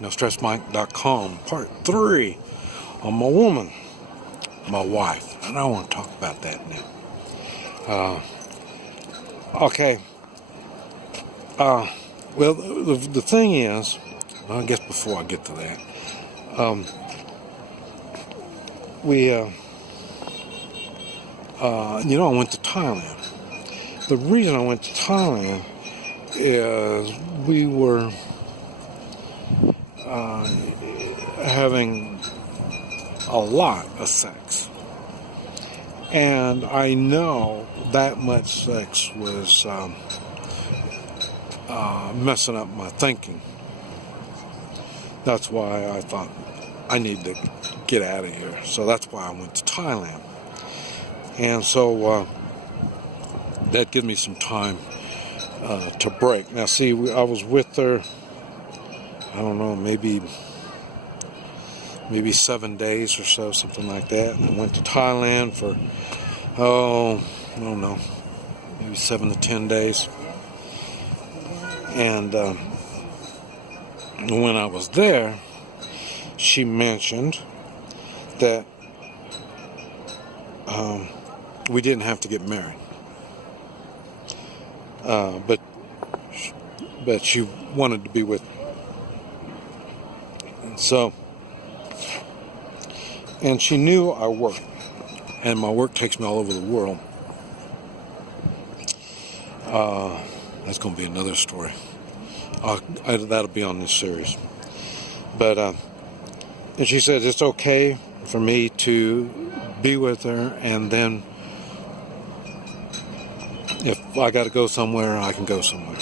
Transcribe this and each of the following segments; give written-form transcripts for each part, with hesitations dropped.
NoStressMike.com, part 3 on my woman, my wife. And I want to talk about that now. Okay. Well, the thing is, I guess before I get to that, I went to Thailand. The reason I went to Thailand is we were having a lot of sex. And I know that much sex was messing up my thinking. That's why I thought I need to get out of here. So that's why I went to Thailand. And so that gives me some time to break. Now, see, I was with her, I don't know, maybe 7 days or so, something like that. I went to Thailand for, I don't know, maybe 7 to 10 days. And when I was there, she mentioned that we didn't have to get married. But she wanted to be with me. And she knew I worked, and my work takes me all over the world. That's going to be another story. That'll be on this series. But and she said it's okay for me to be with her, and then if I got to go somewhere, I can go somewhere.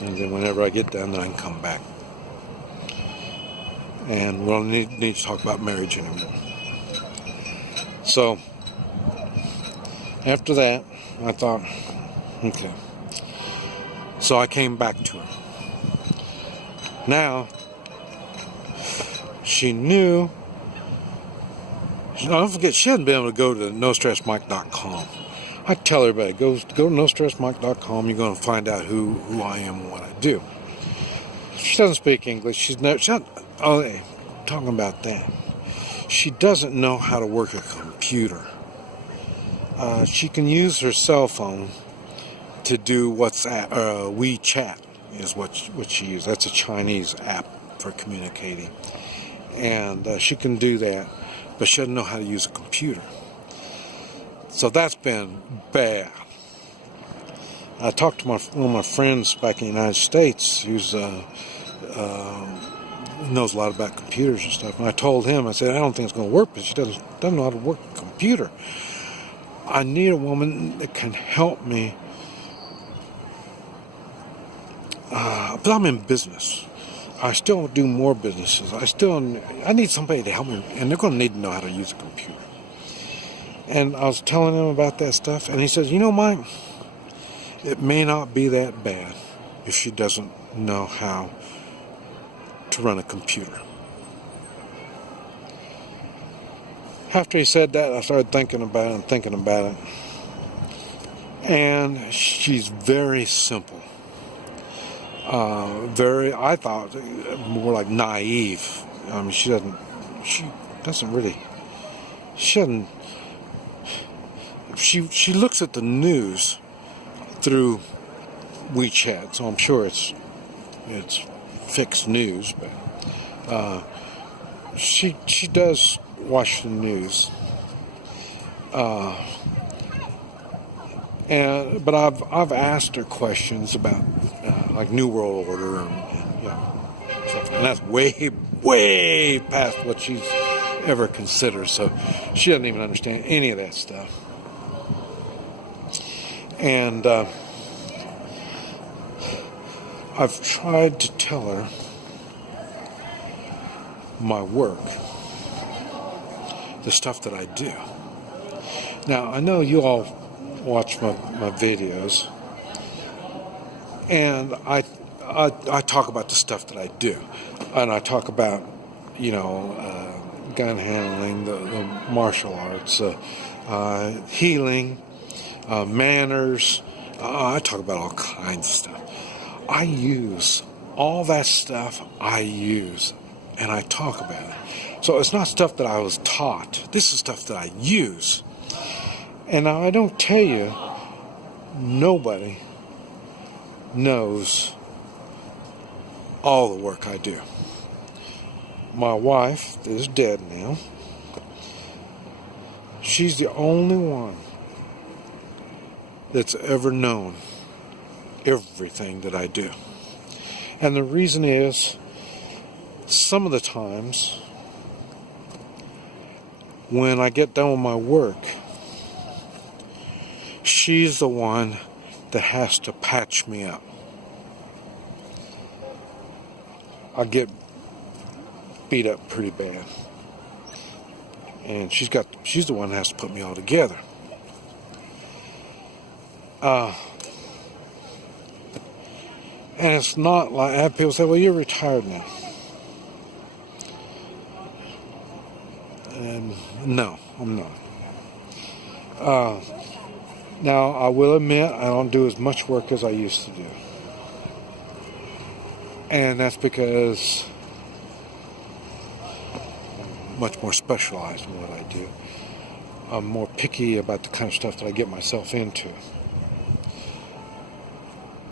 And then whenever I get done, then I can come back. And we don't need to talk about marriage anymore. So, after that, I thought, okay. So I came back to her. Now, she knew, don't forget, she hadn't been able to go to NoStressMike.com. I tell everybody, go to NoStressMike.com, you're going to find out who I am and what I do. She doesn't speak English. She's not talking about that. She doesn't know how to work a computer. She can use her cell phone to do WeChat is what she uses. That's a Chinese app for communicating. And she can do that, but she doesn't know how to use a computer. So that's been bad. I talked to one of my friends back in the United States who's knows a lot about computers and stuff. And I told him, I said, I don't think it's going to work, but she doesn't know how to work a computer. I need a woman that can help me. But I'm in business. I still do more businesses. I need somebody to help me, and they're going to need to know how to use a computer. And I was telling him about that stuff, and he says, Mike, it may not be that bad if she doesn't know how to run a computer. After he said that, I started thinking about it. And she's very simple. I thought, more like naive. I mean, she looks at the news through WeChat, so I'm sure it's fixed news, but she does watch the news. But I've asked her questions about like New World Order and stuff, and that's way past what she's ever considered. So she doesn't even understand any of that stuff. And I've tried to tell her my work, the stuff that I do. Now, I know you all watch my videos, and I talk about the stuff that I do, and I talk about gun handling, the martial arts, healing, manners. I talk about all kinds of stuff. I use All that stuff I use and I talk about it. So it's not stuff that I was taught. This is stuff that I use. And now I don't tell you, nobody knows all the work I do. My wife is dead now. She's the only one that's ever known everything that I do. And the reason is, some of the times when I get done with my work, she's the one that has to patch me up. I get beat up pretty bad. And she's the one that has to put me all together. And it's not like, I have people say, well, you're retired now. And no, I'm not. Now, I will admit, I don't do as much work as I used to do. And that's because I'm much more specialized in what I do. I'm more picky about the kind of stuff that I get myself into.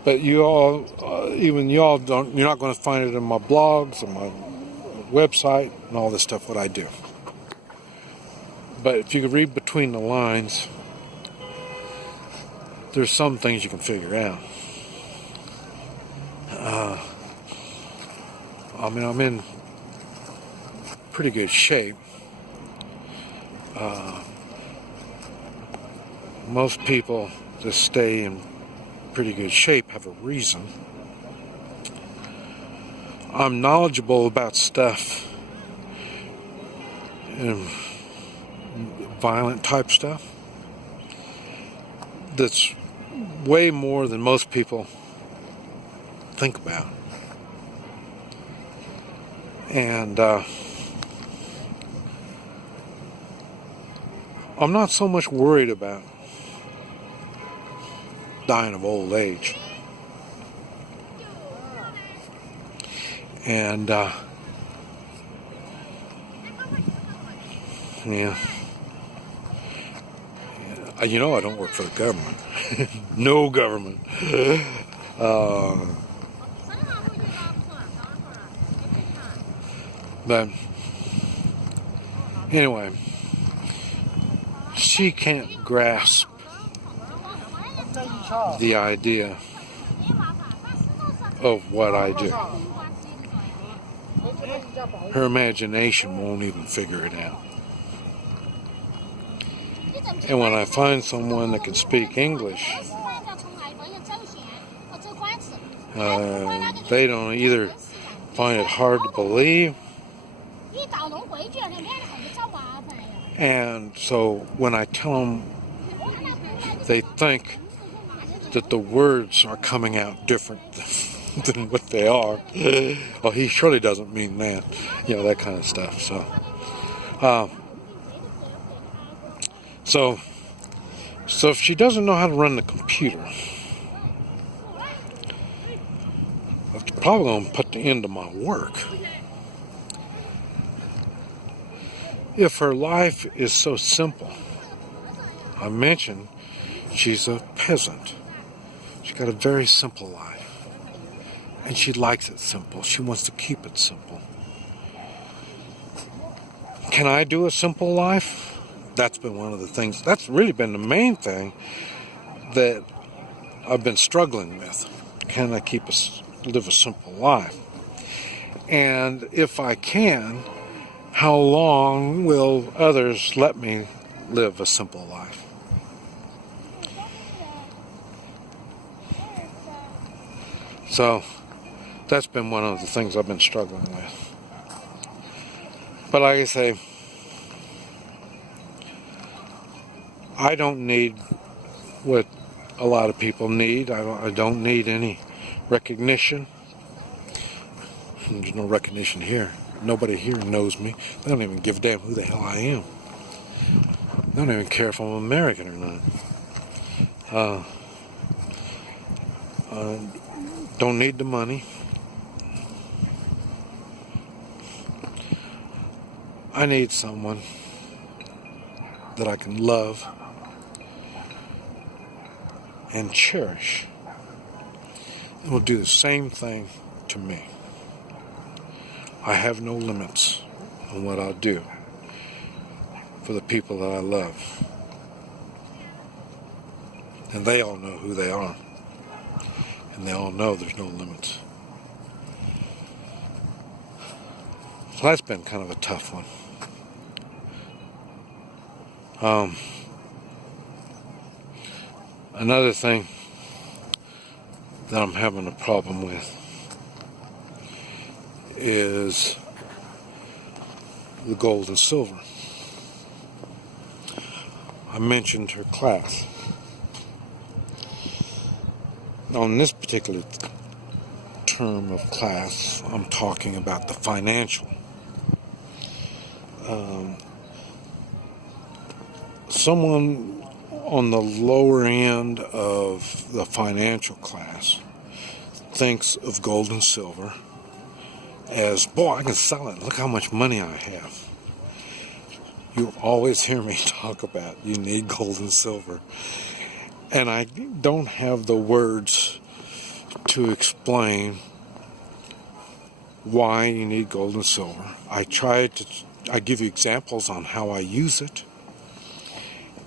But you all, even y'all don't, you're not going to find it in my blogs, on my website, and all this stuff, what I do. But if you could read between the lines, there's some things you can figure out. I mean, I'm in pretty good shape. Most people that stay in pretty good shape have a reason. I'm knowledgeable about stuff, and violent type stuff, that's way more than most people think about. And I'm not so much worried about dying of old age. And yeah. You know I don't work for the government. No government. But anyway, she can't grasp the idea of what I do. Her imagination won't even figure it out. And when I find someone that can speak English, they don't either find it hard to believe, and so when I tell them, they think that the words are coming out different than what they are. Oh, he surely doesn't mean that. You know, that kind of stuff. So if she doesn't know how to run the computer, that's probably going to put the end to my work. If her life is so simple, I mentioned she's a peasant. She's got a very simple life. And she likes it simple. She wants to keep it simple. Can I do a simple life? That's been one of the things, that's really been the main thing that I've been struggling with. Can I live a simple life? And if I can, how long will others let me live a simple life? So that's been one of the things I've been struggling with. But like I say, I don't need what a lot of people need. I don't need any recognition. There's no recognition here. Nobody here knows me. They don't even give a damn who the hell I am. They don't even care if I'm American or not. Don't need the money. I need someone that I can love and cherish and will do the same thing to me. I have no limits on what I'll do for the people that I love. And they all know who they are. And they all know there's no limits. So that's been kind of a tough one. Another thing that I'm having a problem with is the gold and silver. I mentioned her class. On this particular term of class, I'm talking about the financial. Someone on the lower end of the financial class thinks of gold and silver as, boy, I can sell it. Look how much money I have. You always hear me talk about you need gold and silver. And I don't have the words to explain why you need gold and silver. I give you examples on how I use it.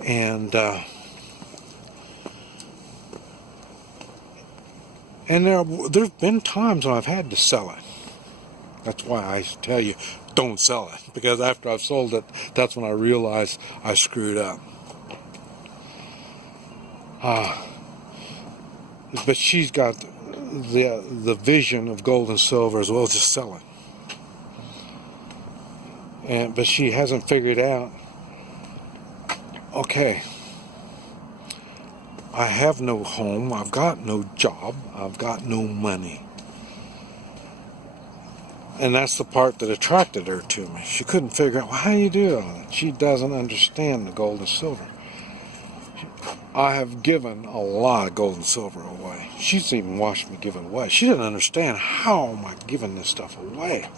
And there's been times when I've had to sell it. That's why I tell you, don't sell it. Because after I've sold it, that's when I realize I screwed up. But she's got the vision of gold and silver as well as just selling. But she hasn't figured out, okay, I have no home, I've got no job, I've got no money. And that's the part that attracted her to me. She couldn't figure out, well, how do you do all that? She doesn't understand the gold and silver. I have given a lot of gold and silver away. She's even watched me give it away. She doesn't understand, how am I giving this stuff away?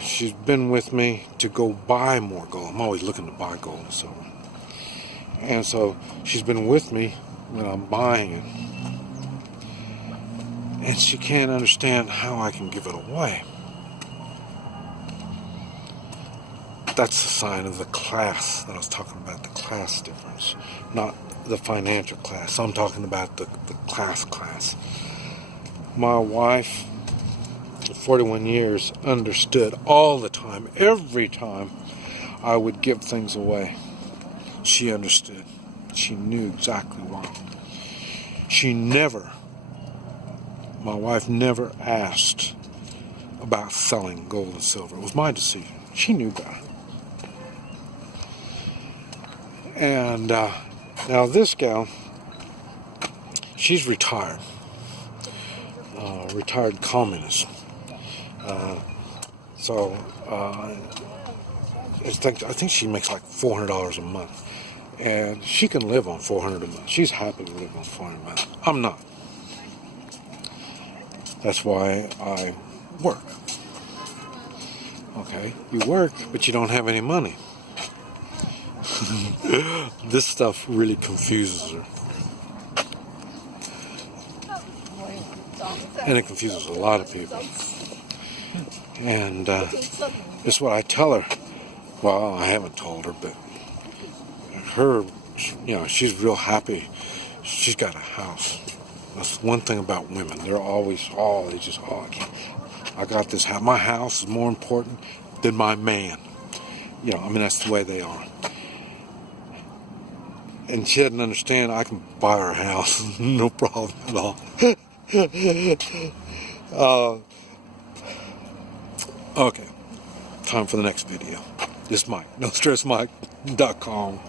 She's been with me to go buy more gold. I'm always looking to buy gold and silver. And so she's been with me when I'm buying it. And she can't understand how I can give it away. That's a sign of the class that I was talking about, the class difference, not the financial class. I'm talking about the class. My wife, 41 years, understood all the time, every time I would give things away. She understood. She knew exactly why. My wife never asked about selling gold and silver. It was my decision. She knew that. And now this gal, she's retired. Retired communist. I think she makes like $400 a month. And she can live on $400 a month. She's happy to live on $400 a month. I'm not. That's why I work. Okay, you work, but you don't have any money. This stuff really confuses her. And it confuses a lot of people. And it's what I tell her. Well, I haven't told her, but her, she's real happy. She's got a house. That's one thing about women. They're always, I got this house. My house is more important than my man. That's the way they are. And she doesn't understand, I can buy her a house. No problem at all. Okay. Time for the next video. This is Mike. NoStressMike.com.